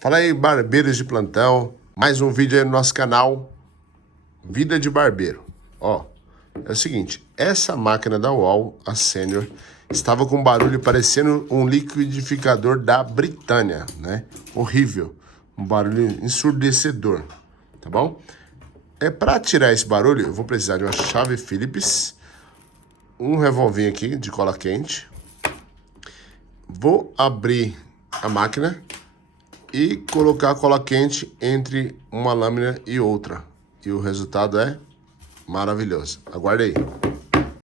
Fala aí, barbeiros de plantão. Mais um vídeo aí no nosso canal Vida de Barbeiro. Ó, é o seguinte, essa máquina da UOL, a Senior, estava com um barulho parecendo um liquidificador da Britânia, né? Horrível, um barulho ensurdecedor, tá bom? Para tirar esse barulho, eu vou precisar de uma chave Phillips, um revolvinho aqui de cola quente. Vou abrir a máquina e colocar a cola quente entre uma lâmina e outra. E o resultado é maravilhoso. Aguarde aí.